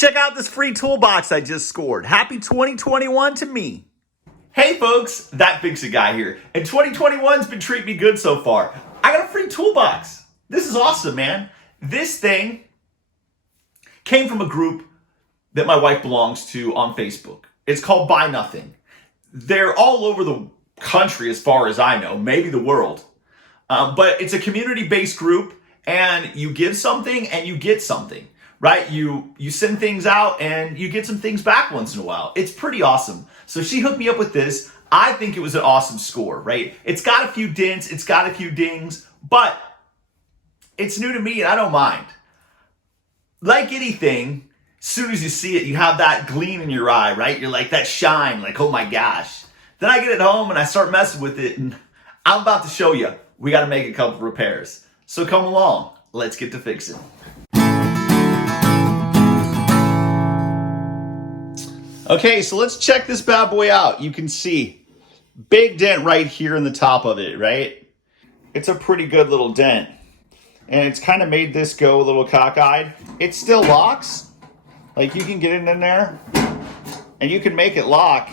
Check out this free toolbox I just scored. Happy 2021 to me. Hey folks, That Fix It Guy here. And 2021's been treating me good so far. I got a free toolbox. This is awesome, man. This thing came from a group that my wife belongs to on Facebook. It's called Buy Nothing. They're all over the country as far as I know, maybe the world. But it's a community-based group, and you give something and you get something, right? You send things out and you get some things back once in a while. It's pretty awesome. So she hooked me up with this. I think it was an awesome score, right? It's got a few dents, it's got a few dings, but it's new to me and I don't mind. Like anything, as soon as you see it, you have that gleam in your eye, right? You're like that shine, like, oh my gosh. Then I get it home and I start messing with it, and I'm about to show you. We got to make a couple repairs. So come along. Let's get to fixing. Okay, so let's check this bad boy out. You can see big dent right here in the top of it, right? It's a pretty good little dent. And it's kind of made this go a little cockeyed. It still locks. Like, you can get it in there and you can make it lock,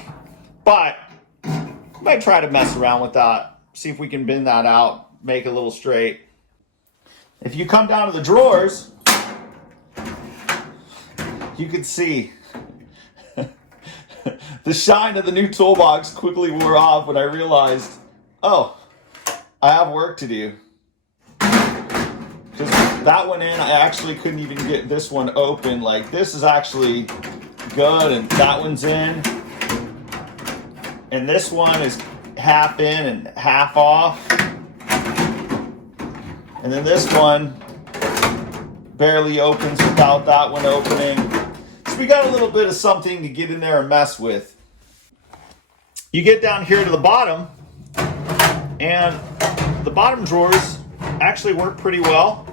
but I might try to mess around with that. See if we can bend that out, make it a little straight. If you come down to the drawers, you can see the shine of the new toolbox quickly wore off when I realized, oh, I have work to do. Because that one in, I actually couldn't even get this one open. Like, this is actually good, and that one's in. And this one is half in and half off. And then this one barely opens without that one opening. So we got a little bit of something to get in there and mess with. You get down here to the bottom, and the bottom drawers actually work pretty well.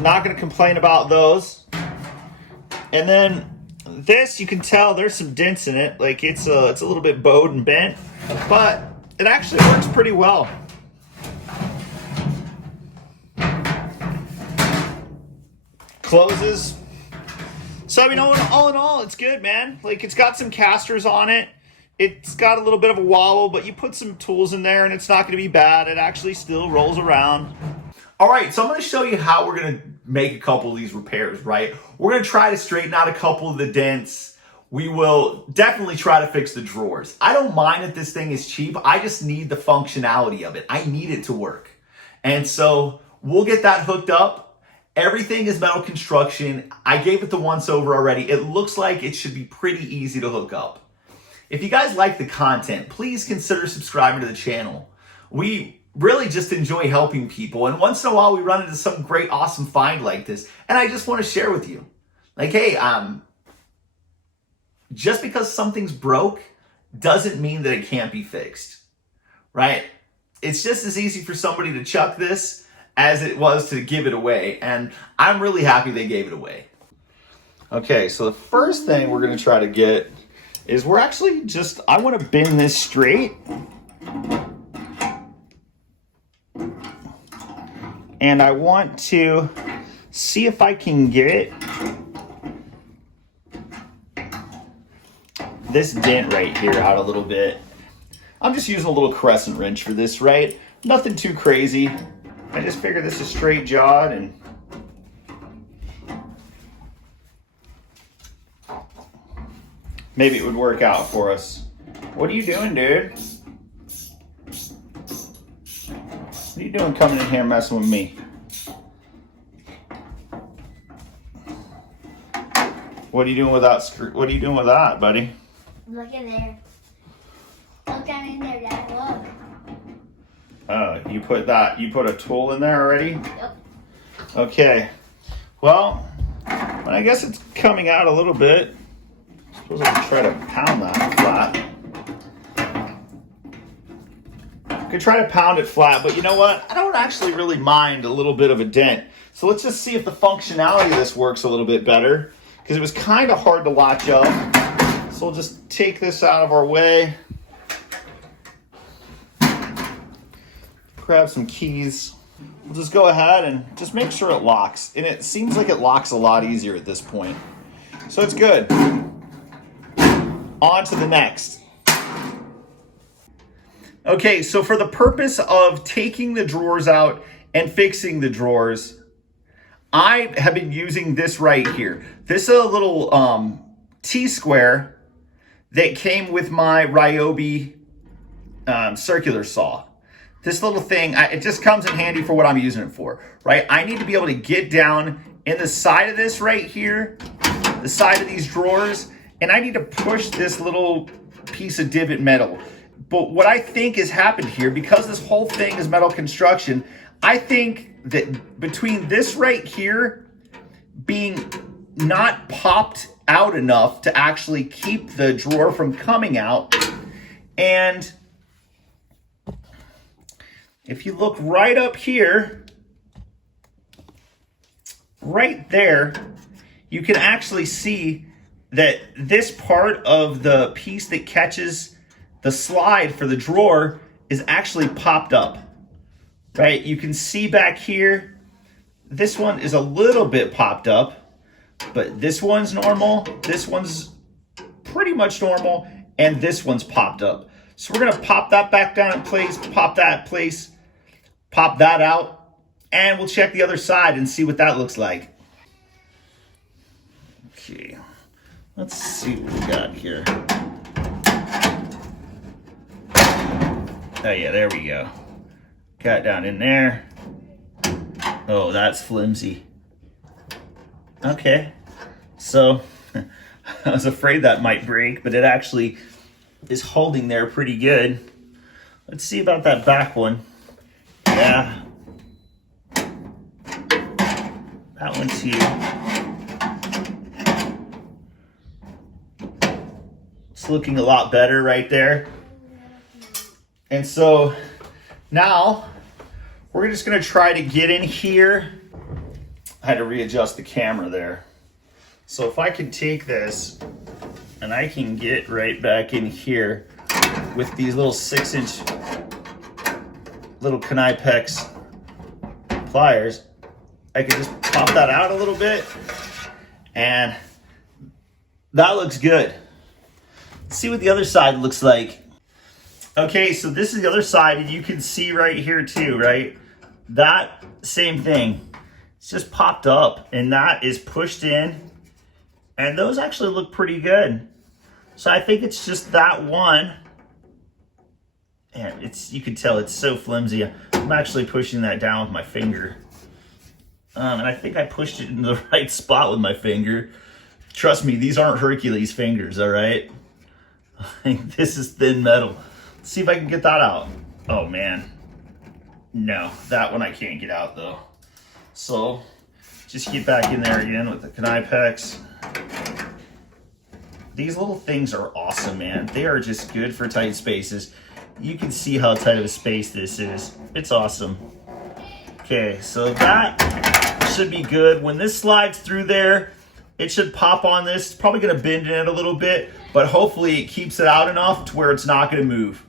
Not going to complain about those. And then this, you can tell there's some dents in it. Like, it's a little bit bowed and bent, but it actually works pretty well. Closes. So, I mean, all in all, it's good, man. Like, it's got some casters on it. It's got a little bit of a wobble, but you put some tools in there and it's not going to be bad. It actually still rolls around. All right, so I'm going to show you how we're going to make a couple of these repairs, right? We're going to try to straighten out a couple of the dents. We will definitely try to fix the drawers. I don't mind that this thing is cheap. I just need the functionality of it. I need it to work. And so we'll get that hooked up. Everything is metal construction. I gave it the once over already. It looks like it should be pretty easy to hook up. If you guys like the content, please consider subscribing to the channel. We really just enjoy helping people, and once in a while we run into some great, awesome find like this, and I just want to share with you. Like, hey, just because something's broke doesn't mean that it can't be fixed, right? It's just as easy for somebody to chuck this as it was to give it away, and I'm really happy they gave it away. Okay, so the first thing we're going to try to get is we're actually just, I want to bend this straight. And I want to see if I can get this dent right here out a little bit. I'm just using a little crescent wrench for this, right? Nothing too crazy. I just figure this is straight jawed, and maybe it would work out for us. What are you doing, dude? What are you doing coming in here messing with me? What are you doing with that? What are you doing with that, buddy? Look in there. Look down in there, Dad. Look. Oh, you put a tool in there already? Yep. Okay. Well, I guess it's coming out a little bit. I suppose I could try to pound that flat. Could try to pound it flat, but you know what? I don't actually really mind a little bit of a dent. So let's just see if the functionality of this works a little bit better, because it was kind of hard to latch up. So we'll just take this out of our way. Grab some keys. we'll just go ahead and just make sure it locks. And it seems like it locks a lot easier at this point. So it's good. On to the next. Okay, so for the purpose of taking the drawers out and fixing the drawers, I have been using this right here. This is a little T-square that came with my Ryobi circular saw. This little thing, it just comes in handy for what I'm using it for, right? I need to be able to get down in the side of this right here, the side of these drawers, and I need to push this little piece of divot metal. But what I think has happened here, because this whole thing is metal construction, I think that between this right here being not popped out enough to actually keep the drawer from coming out, and if you look right up here, right there, you can actually see that this part of the piece that catches the slide for the drawer is actually popped up, right? You can see back here, this one is a little bit popped up, but this one's normal, this one's pretty much normal, and this one's popped up. So we're gonna pop that back down in place, pop that in place, pop that out, and we'll check the other side and see what that looks like. Okay, let's see what we got here. Oh yeah, there we go. Got down in there. Oh, that's flimsy. Okay, so I was afraid that might break, but it actually is holding there pretty good. Let's see about that back one. Yeah. That one too. It's looking a lot better right there. And so now we're just gonna try to get in here. I had to readjust the camera there. So if I can take this and I can get right back in here with these little 6-inch little Knipex pliers, I can just pop that out a little bit, and that looks good. Let's see what the other side looks like. Okay, so this is the other side, and you can see right here too, right? That same thing. It's just popped up, and that is pushed in, and those actually look pretty good. So I think it's just that one. And you can tell it's so flimsy. I'm actually pushing that down with my finger. And I think I pushed it in the right spot with my finger. Trust me, these aren't Hercules fingers, all right? This is thin metal. Let's see if I can get that out. Oh man. No, that one I can't get out though. So just get back in there again with the Knipex. These little things are awesome, man. They are just good for tight spaces. You can see how tight of a space this is. It's awesome. Okay, so that should be good. When this slides through there, it should pop on this. It's probably gonna bend in it a little bit, but hopefully it keeps it out enough to where it's not gonna move.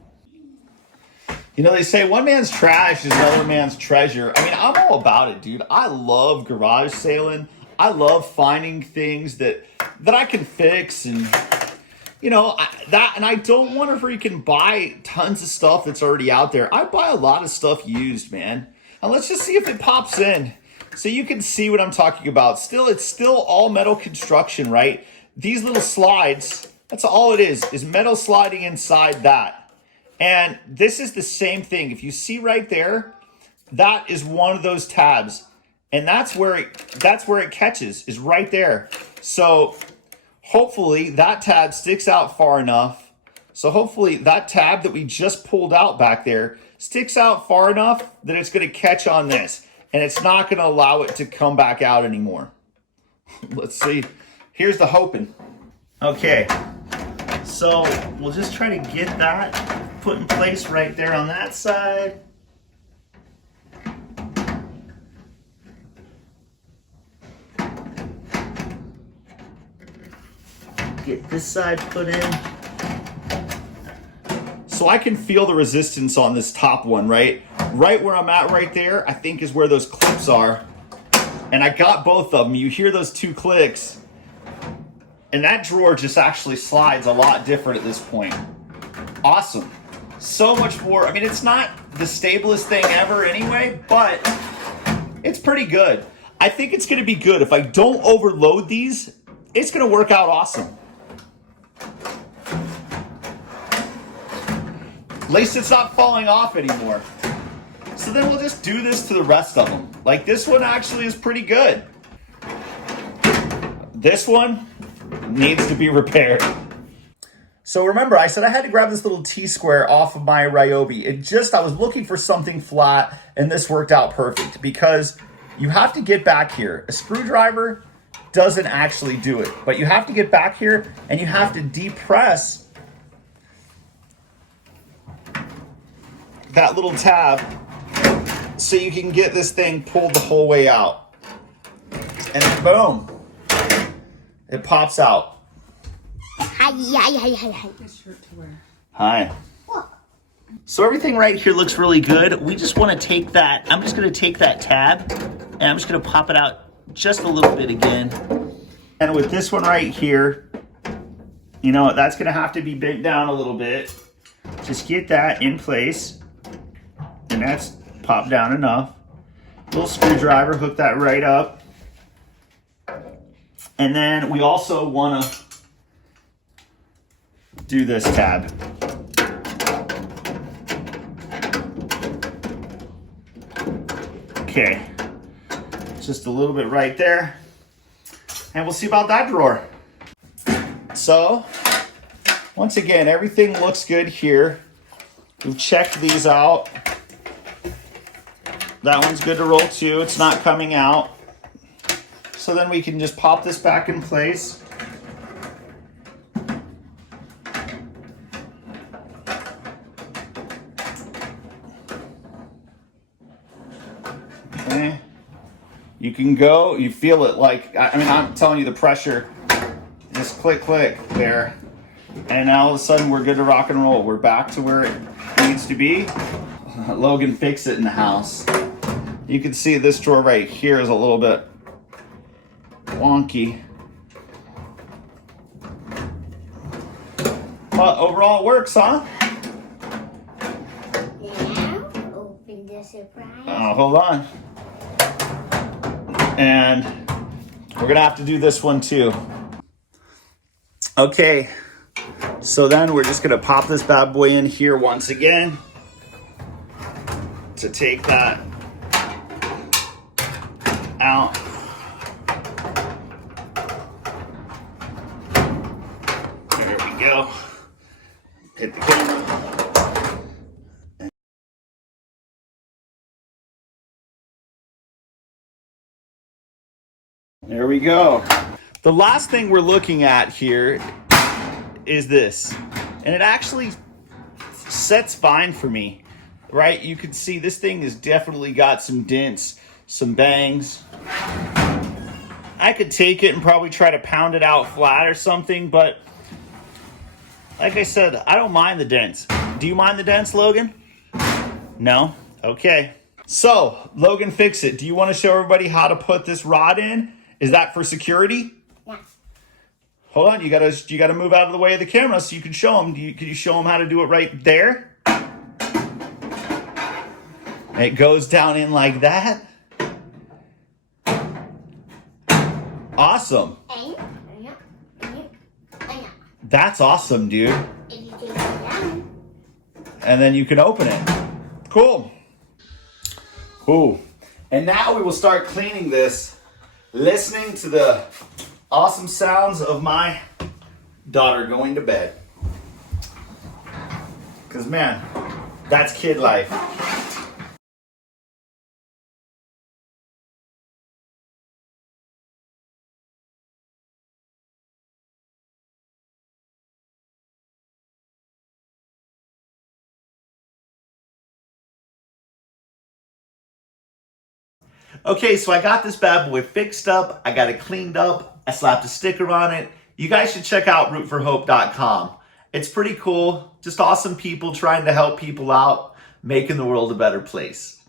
You know, they say one man's trash is another man's treasure. I mean, I'm all about it, dude. I love garage sailing. I love finding things that I can fix, and you know, and I don't want to freaking buy tons of stuff that's already out there. I buy a lot of stuff used, man. And let's just see if it pops in, so you can see what I'm talking about. It's still all metal construction, right? These little slides, that's all it is metal sliding inside that. And this is the same thing. If you see right there, that is one of those tabs. And that's where it catches, is right there. So hopefully that tab sticks out far enough. So hopefully that tab that we just pulled out back there sticks out far enough that it's gonna catch on this, and it's not gonna allow it to come back out anymore. Let's see. Here's the hoping. Okay, so we'll just try to get that put in place right there on that side. Get this side put in. So I can feel the resistance on this top one, right right where I'm at right there, I think is where those clips are. And I got both of them. You hear those two clicks. And that drawer just actually slides a lot different at this point. Awesome. So much more. I mean, it's not the stablest thing ever anyway, but it's pretty good. I think it's going to be good. If I don't overload these, it's going to work out awesome. At least it's not falling off anymore. So then we'll just do this to the rest of them. Like this one actually is pretty good. This one needs to be repaired. So remember, I said I had to grab this little T-square off of my Ryobi. I was looking for something flat, and this worked out perfect because you have to get back here. A screwdriver doesn't actually do it, but you have to get back here and you have to depress that little tab so you can get this thing pulled the whole way out. And then boom, it pops out. Hi. This shirt to wear. Hi. So everything right here looks really good. We just want to take that, I'm just going to take that tab and I'm just going to pop it out just a little bit again. And with this one right here, you know, that's going to have to be bent down a little bit. Just get that in place. And that's popped down enough. Little screwdriver, hook that right up. And then we also want to do this tab. Okay, just a little bit right there. And we'll see about that drawer. So, once again, everything looks good here. We've checked these out. That one's good to roll too. It's not coming out. So then we can just pop this back in place. Okay. You can go, you feel it like, I mean, I'm telling you the pressure, just click, click there. And now all of a sudden we're good to rock and roll. We're back to where it needs to be. Logan fixed it in the house. You can see this drawer right here is a little bit wonky. But overall it works, huh? Now, open the surprise. Oh, hold on. And we're gonna have to do this one too. Okay, so then we're just gonna pop this bad boy in here once again to take that out. There we go. Hit the camera. There we go. The last thing we're looking at here is this. And it actually sets fine for me, right? You can see this thing has definitely got some dents, some bangs. I could take it and probably try to pound it out flat or something, but like I said, I don't mind the dents. Do you mind the dents, Logan? No? Okay. So, Logan fixed it. Do you want to show everybody how to put this rod in? Is that for security? Yeah. Hold on, you gotta move out of the way of the camera so you can show them. Can you show them how to do it right there? It goes down in like that. Awesome. That's awesome, dude. If you take it down. And then you can open it. Cool. Ooh. And now we will start cleaning this, listening to the awesome sounds of my daughter going to bed. Because, man, that's kid life. Okay, so I got this bad boy fixed up. I got it cleaned up. I slapped a sticker on it. You guys should check out rootforhope.com. It's pretty cool. Just awesome people trying to help people out, making the world a better place.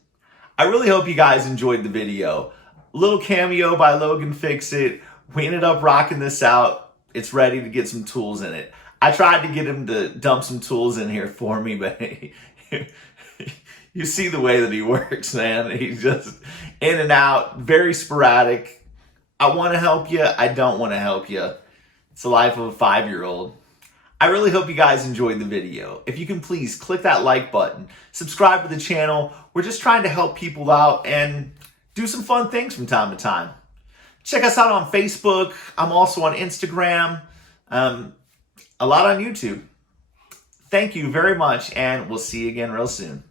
I really hope you guys enjoyed the video. Little cameo by Logan Fix It. We ended up rocking this out. It's ready to get some tools in it. I tried to get him to dump some tools in here for me, but you see the way that he works, man. He's just in and out, very sporadic. I want to help you. I don't want to help you. It's the life of a 5-year-old. I really hope you guys enjoyed the video. If you can please click that like button, subscribe to the channel. We're just trying to help people out and do some fun things from time to time. Check us out on Facebook. I'm also on Instagram. A lot on YouTube. Thank you very much, and we'll see you again real soon.